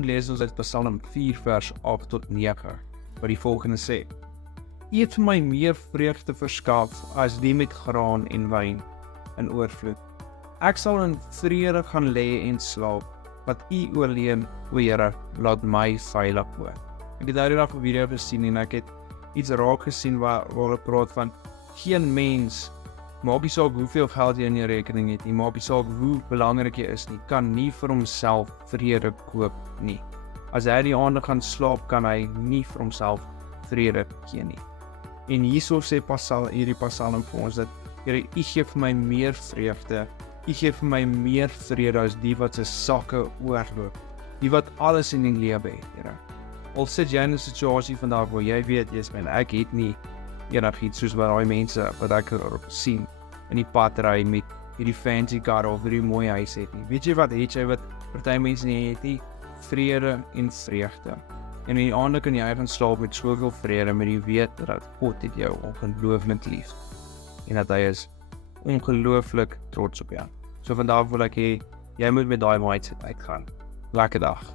Vanaand lees ons uit Psalm 4 vers 8 tot 9, wat die volgende sê: U het vir my meer vreugde verskaf as die met graan en wyn in oorvloed. Ek sal in vrede gaan lê en slaap, wat U oorleen, o Here, laat my veilig word. Ek het daardie dag 'n video gesien en ek het iets raak gesien waar hulle praat van geen mens, maak nie saak hoeveel geld jy in jou rekening het nie, maak nie saak hoe belangrik jy is nie, kan nie vir homself vrede koop nie. As hy die aande gaan slaap, kan hy nie vir homself vrede gee nie. En hierso sê hierdie Psalm vir ons dat, Here, U gee vir my meer vreugde, U gee vir my meer vrede as die wat se sakke oorloop, die wat alles in die lewe het, Here. Al sit jy in 'n situasie vandag waar jy weet, ek het nie enigiets soos wat daai mense wat ek sien in die pad ry met hierdie fancy kar of hierdie mooi huis het nie. Weet jy wat het jy wat party mense nie het nie? Vrede en vreugde. En in die aande kan jy gaan slaap met soveel vrede, maar jy weet dat God het jou ongelooflik lief en dat hy is ongelooflik trots op jou. So vandag wil ek hê jy moet met daai mindset uitgaan. Lekker dag.